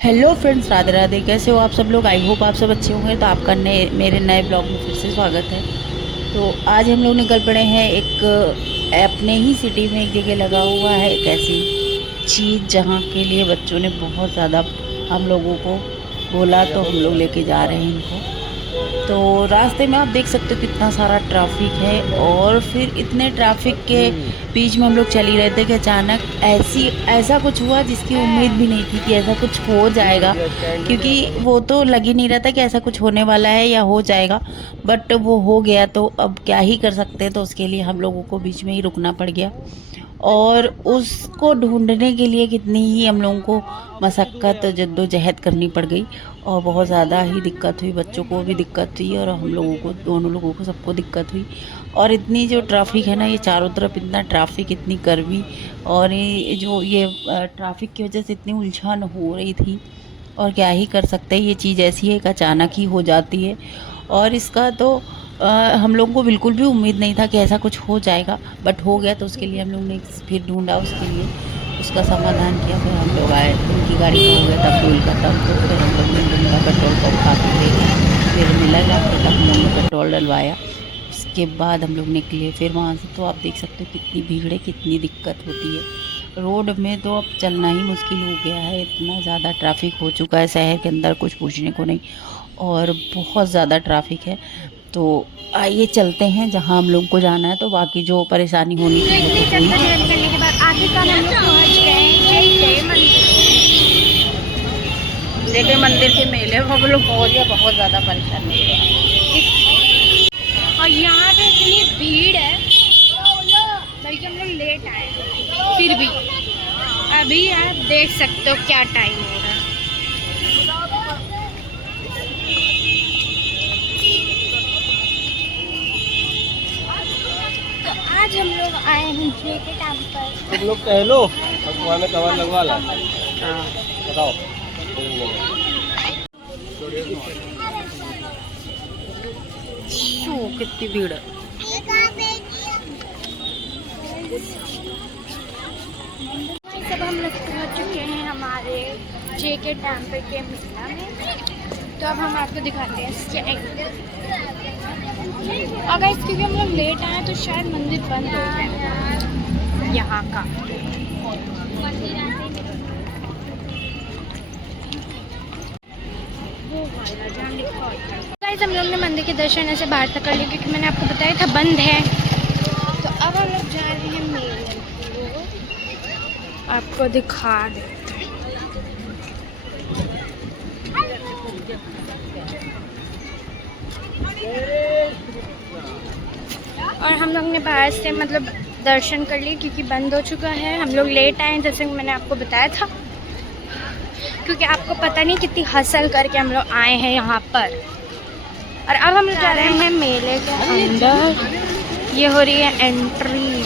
Hello friends, Radhe Radhe. कैसे हो आप सब लोग? आई होप आप सब अच्छे होंगे। तो आपका मेरे नए ब्लॉग में फिर से स्वागत है। तो आज हम लोग निकल पड़े हैं एक अपने ही सिटी में एक जगह लगा हुआ है एक ऐसी चीज़ जहाँ के लिए बच्चों ने बहुत ज़्यादा हम लोगों को बोला, तो हम लोग लेके जा रहे हैं इनको। तो रास्ते में आप देख सकते हो कितना सारा ट्रैफिक है, और फिर इतने ट्रैफिक के बीच में हम लोग चल ही रहे थे कि अचानक ऐसा कुछ हुआ जिसकी उम्मीद भी नहीं थी कि ऐसा कुछ हो जाएगा, क्योंकि वो तो लग ही नहीं रहा था कि ऐसा कुछ होने वाला है या हो जाएगा। बट वो हो गया, तो अब क्या ही कर सकते हैं। तो उसके लिए हम लोगों को बीच में ही रुकना पड़ गया, और उसको ढूंढने के लिए कितनी ही हम लोगों को मशक्क़त जद्दोजहद करनी पड़ गई, और बहुत ज़्यादा ही दिक्कत हुई। बच्चों को भी दिक्कत हुई और हम लोगों को, दोनों लोगों को, सबको दिक्कत हुई। और इतनी जो ट्रैफिक है ना, ये चारों तरफ इतना ट्रैफिक, इतनी गर्मी, और ये ट्रैफिक की वजह से इतनी उलझन हो रही थी। और क्या ही कर सकते हैं, ये चीज़ ऐसी है कि अचानक ही हो जाती है। और इसका तो हम लोगों को बिल्कुल भी उम्मीद नहीं था कि ऐसा कुछ हो जाएगा, बट हो गया। तो उसके लिए हम लोग ने फिर ढूंढा, उसके लिए उसका समाधान किया। फिर हम लोग आए, उनकी गाड़ी का हो गया था फ्यूल खत्म, तो फिर हम लोग ने ढूंढा, पेट्रोल पंप काफ़ी देर फिर मिला जाके, तब हम लोग ने पेट्रोल डलवाया। उसके बाद हम लोग निकले फिर वहाँ से। तो आप देख सकते हो कितनी भीड़ है, कितनी दिक्कत होती है रोड में। तो अब चलना ही मुश्किल हो गया है, इतना ज़्यादा ट्रैफिक हो चुका है शहर के अंदर, कुछ पूछने को नहीं। और बहुत ज़्यादा ट्रैफिक है। तो आइए चलते हैं जहाँ हम लोग को जाना है। तो बाकी जो परेशानी होनी थी वो तो हुई। करने के बाद आखिरकार हम लोग पहुंच गए जय मंदिर। जगह मंदिर के मेले हम लोग पहुँच गए, बहुत ज़्यादा परेशानी है। और यहाँ पे इतनी भीड़ है, बल्कि हम लोग लेट आए फिर भी। अभी आप देख सकते हो क्या टाइम हो रहा है। तो आज हम लोग आए हैं जे के टेम्पल। तुम लोग कह लो, भगवान ने कवर लगवा ला। हाँ बताओ। कितनी भीड़ है। सब हम लोग पहुँच चुके हैं हमारे जे के टेम्पल के मेला में। तो अब हम आपको दिखाते हैं इसके एंगल। अगर क्योंकि हम लोग लेट आए तो शायद मंदिर बंद हो जाए यहाँ का। गाइस, हम लोग ने मंदिर के दर्शन ऐसे बाहर तक कर लिए, क्योंकि मैंने आपको बताया था बंद है। तो अब हम लोग जा रहे हैं मेले, आपको दिखा देते हैं। और हम लोग ने बाहर से मतलब दर्शन कर लिए, क्योंकि बंद हो चुका है। हम लोग लेट आए जैसे मैंने आपको बताया था, क्योंकि आपको पता नहीं कितनी हसल करके हम लोग आए हैं यहाँ पर। और अब हम लोग जा रहे हैं मेले के अंदर। ये हो रही है एंट्री।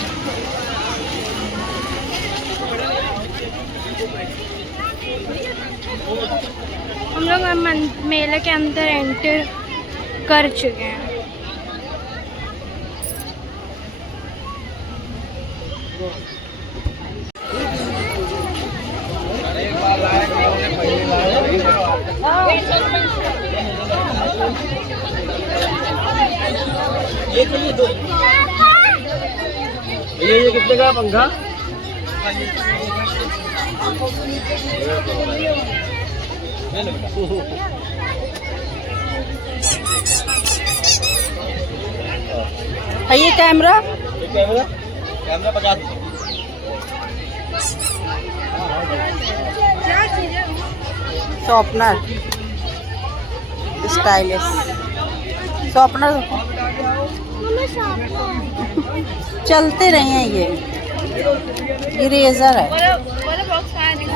हम लोग मेले के अंदर एंटर कर चुके हैं। ये कितने का पंखा? है ये camera? Camera 50। Sharpener, stylish sharpener. चलते रहे हैं ये रेजर है।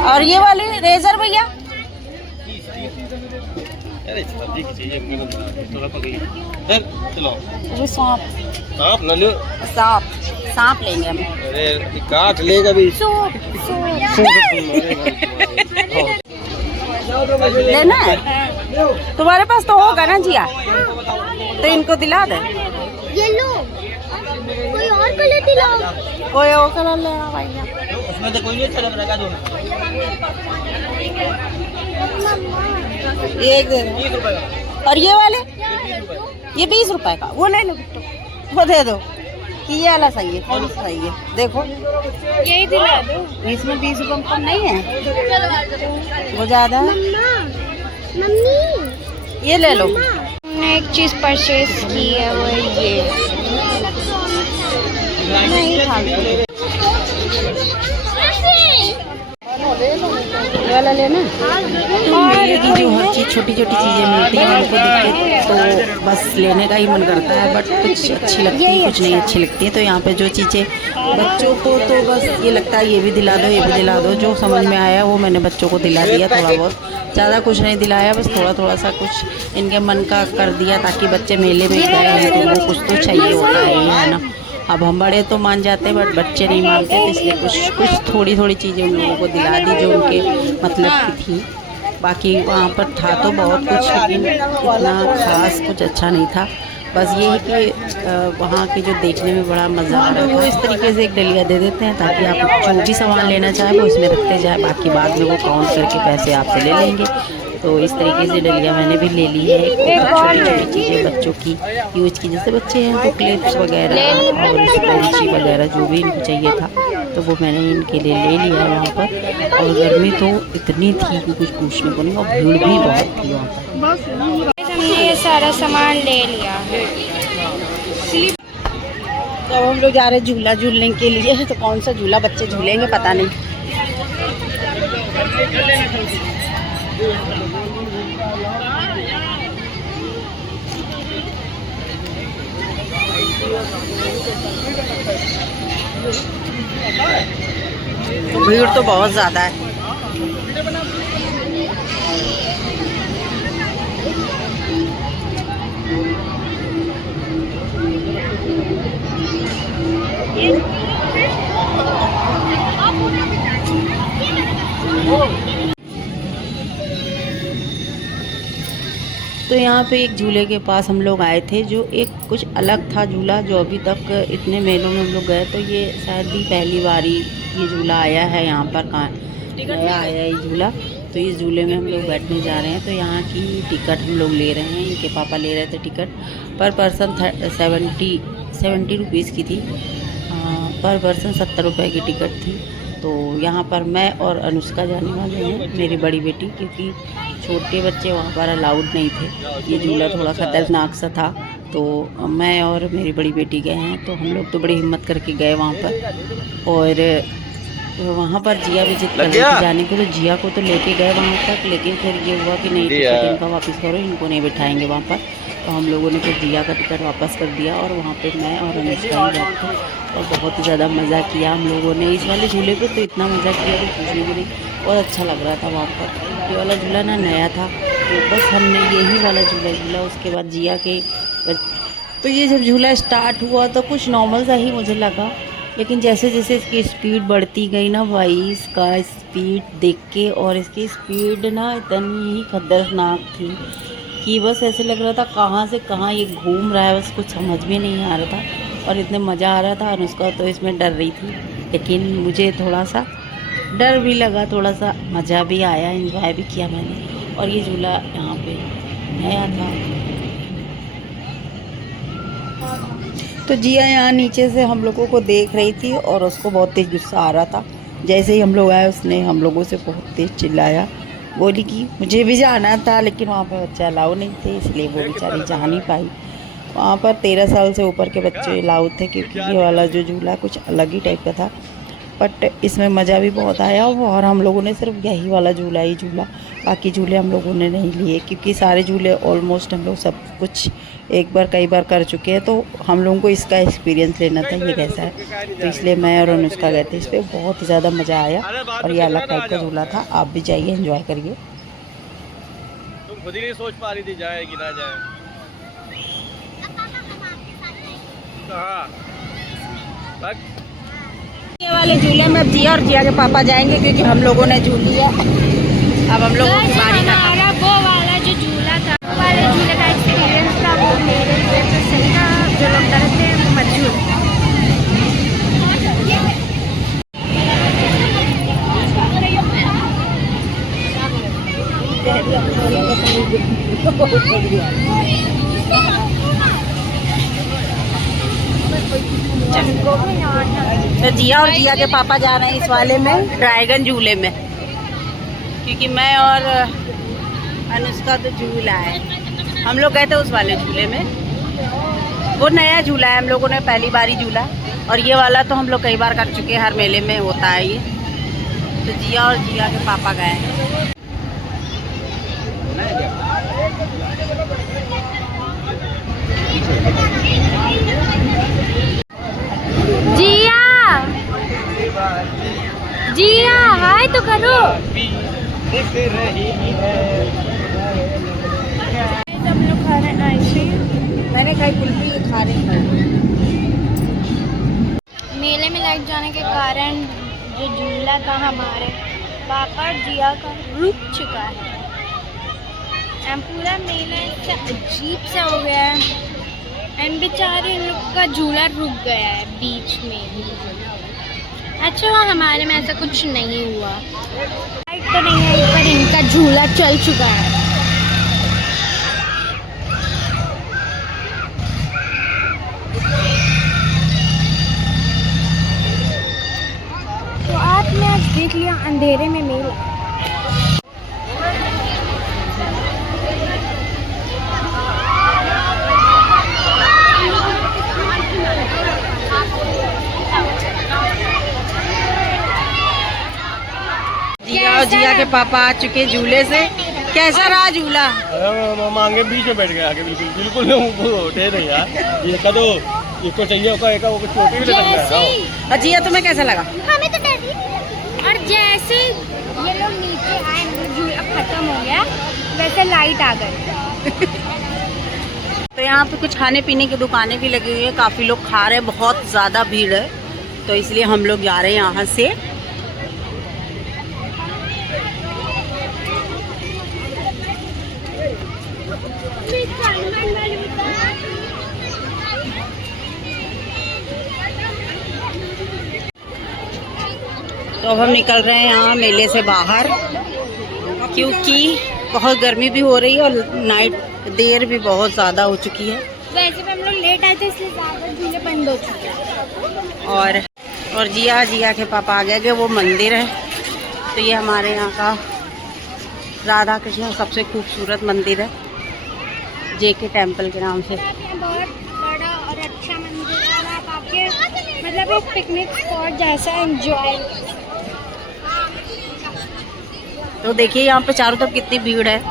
और ये वाली रेजर भैया, चलो वो सांप सांप न लो। सांप लेंगे हम। अरे काट लेगा भी। लेना है? तुम्हारे पास तो होगा ना जिया, तो इनको दिला दे। ये लो, कोई और कलर दिलाओ। कोई और कलर ले भैया। उसमें तो कोई नहीं अच्छा लग रहा है। ये एक दे दो। 30 रुपए का। और ये वाले ये 20 रुपए। ये 20 रुपए का, वो ले लो बिट्टू, वो दे दो कि ये वाला सही है, कौन सा सही है देखो। यही दिला दो। इसमें 20 रुपये कम नहीं है, वो ज़्यादा है। मम्मी ये ले लो। मैंने एक चीज़ परचेज की है, वो ये नहीं खाली ये वाला लेना। मेले की जो हर चीज़ छोटी छोटी चीज़ें मिलती हैं उनको देख के तो बस लेने का ही मन करता है, बट कुछ अच्छी लगती है कुछ नहीं अच्छी लगती है। तो यहाँ पे जो चीज़ें बच्चों को तो बस ये लगता है ये भी दिला दो ये भी दिला दो, जो समझ में आया वो मैंने बच्चों को दिला दिया, थोड़ा बहुत, ज़्यादा कुछ नहीं दिलाया, बस थोड़ा थोड़ा सा कुछ इनके मन का कर दिया, ताकि बच्चे मेले में गए हैं तो वो कुछ तो चाहिए होता है ना। अब हम बड़े तो मान जाते हैं बट बच्चे नहीं मानते, तो इसलिए कुछ थोड़ी थोड़ी चीज़ें उन लोगों को दिला दी जो उनके मतलब की थी। बाकी वहाँ पर था तो बहुत कुछ, लेकिन इतना ख़ास कुछ अच्छा नहीं था। बस ये है कि वहाँ के जो देखने में बड़ा मज़ा आ रहा था। इस तरीके से एक डलिया दे देते हैं ताकि आप जो भी सामान लेना चाहें वो इसमें रखते जाए, बाकी बाद में वो काउंट करके पैसे आपसे ले लेंगे। तो इस तरीके से डलिया मैंने भी ले ली है। छोटी छोटी चीज़ें बच्चों की यूज की, जैसे बच्चे हैं तो क्लिप्स वगैरह और कैंची वगैरह जो भी इनको चाहिए था तो वो मैंने इनके लिए ले लिया है वहाँ पर। और गर्मी तो इतनी थी कि कुछ पूछने को नहीं, और भीड़ भी बहुत थी वहाँ पर। हमने ये सारा सामान ले लिया है। तो अब हम लोग जा रहे हैं झूला झूलने के लिए, तो कौन सा झूला बच्चे झूलेंगे पता नहीं। तो भीड़ तो बहुत ज़्यादा है। तो यहाँ पे एक झूले के पास हम लोग आए थे, जो एक कुछ अलग था झूला, जो अभी तक इतने मेलों में हम लोग गए तो ये शायद ही पहली बारी ये झूला आया है यहाँ पर, नया आया है ये झूला। तो इस झूले में हम लोग बैठने जा रहे हैं। तो यहाँ की टिकट हम लोग ले रहे हैं, इनके पापा ले रहे थे टिकट। पर पर्सन 70 रुपीज़ की थी, पर पर्सन 70 रुपये की टिकट थी। तो यहाँ पर मैं और अनुष्का जाने वाले हैं, मेरी बड़ी बेटी, क्योंकि छोटे बच्चे वहाँ पर अलाउड नहीं थे, ये झूला थोड़ा ख़तरनाक सा था। तो मैं और मेरी बड़ी बेटी गए हैं, तो हम लोग तो बड़ी हिम्मत करके गए वहाँ पर। और वहाँ पर जिया भी जिद कर रही थी जाने को, तो जिया को तो लेके गए वहाँ तक, लेकिन फिर ये हुआ कि नहीं टिकट इनका वापस करो, इनको नहीं बिठाएंगे वहाँ पर। तो हम लोगों ने फिर जिया का टिकट वापस कर दिया, और वहाँ पे मैं और अनुष्का ही बैठे और बहुत ही ज़्यादा मज़ा किया हम लोगों ने। इस वाले झूले पे तो इतना मज़ा किया कि पूछने को नहीं, बहुत अच्छा लग रहा था वहाँ पर। ये वाला झूला ना नया था, तो बस हमने यही वाला झूला। उसके बाद जिया के तो ये जब झूला स्टार्ट हुआ तो कुछ नॉर्मल सा ही मुझे लगा, लेकिन जैसे जैसे इसकी स्पीड बढ़ती गई ना भाई, इसका स्पीड देख के, और इसकी स्पीड ना इतनी ही खतरनाक थी कि बस ऐसे लग रहा था कहाँ से कहाँ ये घूम रहा है, बस कुछ समझ में नहीं आ रहा था। और इतने मज़ा आ रहा था। अनुष्का तो इसमें डर रही थी, लेकिन मुझे थोड़ा सा डर भी लगा, थोड़ा सा मज़ा भी आया, एंजॉय भी किया मैंने। और ये झूला यहाँ पे नया था। तो जिया यहाँ नीचे से हम लोगों को देख रही थी और उसको बहुत तेज़ गुस्सा आ रहा था। जैसे ही हम लोग आए उसने हम लोगों से बहुत तेज़ चिल्लाया, बोली कि मुझे भी जाना था, लेकिन वहाँ पर बच्चे अलाउ नहीं थे, इसलिए वो बेचारी जा नहीं पाई। वहाँ पर 13 साल से ऊपर के बच्चे अलाउ थे, क्योंकि ये वाला जो झूला कुछ अलग ही टाइप का था। बट इसमें मज़ा भी बहुत आया, और हम लोगों ने सिर्फ यही वाला झूला ही झूला, बाकी झूले हम लोगों ने नहीं लिए, क्योंकि सारे झूले ऑलमोस्ट हम लोग सब कुछ एक बार कई बार कर चुके हैं। तो हम लोगों को इसका एक्सपीरियंस लेना था ये कैसा है, तो इसलिए मैं और अनुष्का गए थे। इस पर बहुत ही ज़्यादा मज़ा आया, और ये अलग टाइप का झूला था। आप भी जाइए, एंजॉय करिए। तुम खुद ही नहीं सोच पा रही थी जाए कि ना जाए। ये वाले झूले में अब जिया और जिया के पापा जाएंगे, क्योंकि हम लोगों ने झूल लिया। अब हम लोगों की बारी का हमारा वो वाला जो झूला था, वो वाले झूले का एक्सपीरियंस था, वो मेरे लिए तो सही था। जो लोग डरते हैं वो मत झूलो। तो जिया और जिया के पापा जा रहे हैं इस वाले में, ड्रैगन झूले में, क्योंकि मैं और अनुष्का तो झूला है। हम लोग गए थे उस वाले झूले में, वो नया झूला है, हम लोगों ने पहली बार ही झूला, और ये वाला तो हम लोग कई बार कर चुके हैं, हर मेले में होता है ये। तो जिया और जिया के पापा गए हैं। जिया, जिया हाय तो करो। हम लोग खा रहे हैं आइसक्रीम। मैंने खाई कुल्फी, खा रहे हैं। मेले में लाइट जाने के कारण जो झूला था हमारे पापा और जिया का रुक चुका है। पूरा मेला ऐसा अजीब सा हो गया है, एंड बेचारे इन लोग का झूला रुक गया है बीच में ही। अच्छा हुआ हमारे में ऐसा कुछ नहीं हुआ, लाइट तो नहीं है पर इनका झूला चल चुका है। तो आपने आज देख लिया अंधेरे में मेला। जिया और जिया के पापा आ चुके झूले से। कैसा रहा झूला? मामा आगे बीच में बैठ गया, आगे बिल्कुल बिल्कुल उठे नहीं यार। ये का तो इसको चाहिए होगा, एक वो चोटी भी लगता है। और जिया तुम्हें कैसा लगा? हमें तो डर रही। और जैसे ये लोग नीचे आए, मतलब झूला खत्म हो गया, वैसे लाइट आ गई। तो यहाँ पे कुछ खाने पीने की दुकानें भी लगी हुई है, काफ़ी लोग खा रहे हैं, बहुत ज़्यादा भीड़ है, तो इसलिए हम लोग जा रहे हैं यहाँ से। तो अब हम निकल रहे हैं यहाँ मेले से बाहर, क्योंकि बहुत गर्मी भी हो रही है और नाइट देर भी बहुत ज़्यादा हो चुकी है। वैसे भी हम लोग लेट आए थे इसलिए ज़्यादा झूले बंद हो चुके हैं। और जिया के पापा आ गए कि वो मंदिर है, तो ये हमारे यहाँ का राधा कृष्ण सबसे खूबसूरत मंदिर है, जेके टेम्पल के नाम से। बहुत बड़ा और अच्छा मंदिर है, और आप आके मतलब एक पिकनिक स्पॉट जैसा एंजॉय। तो देखिए यहाँ पे चारों तरफ कितनी भीड़ है,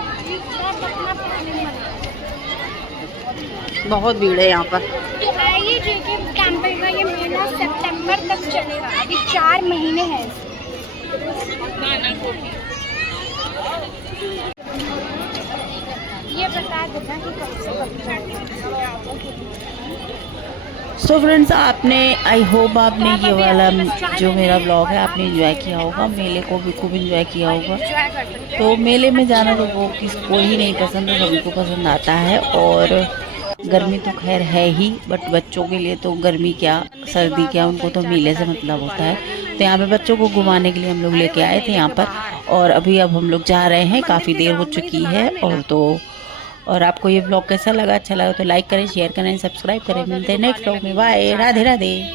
बहुत भीड़ है यहाँ पर। तो ये जेके टेम्पल का ये मेला सितंबर तक चलेगा, अभी 4 महीने हैं। ये बता देना कि कब से सो फ्रेंड्स, आपने आई होप आपने ये वाला जो मेरा ब्लॉग है आपने एंजॉय किया होगा, मेले को भी खूब एंजॉय किया होगा। तो मेले में जाना तो वो किसको ही नहीं पसंद है, सभी को पसंद आता है। और गर्मी तो खैर है ही, बट बच्चों के लिए तो गर्मी क्या सर्दी क्या, उनको तो मेले से मतलब होता है। तो यहाँ पे बच्चों को घुमाने के लिए हम लोग लेके आए थे यहाँ पर, और अभी अब हम लोग जा रहे हैं, काफ़ी देर हो चुकी है। और आपको ये ब्लॉग कैसा लगा? अच्छा लगा तो लाइक करें, शेयर करें, सब्सक्राइब करें। मिलते हैं नेक्स्ट ब्लॉग में। बाय, राधे राधे।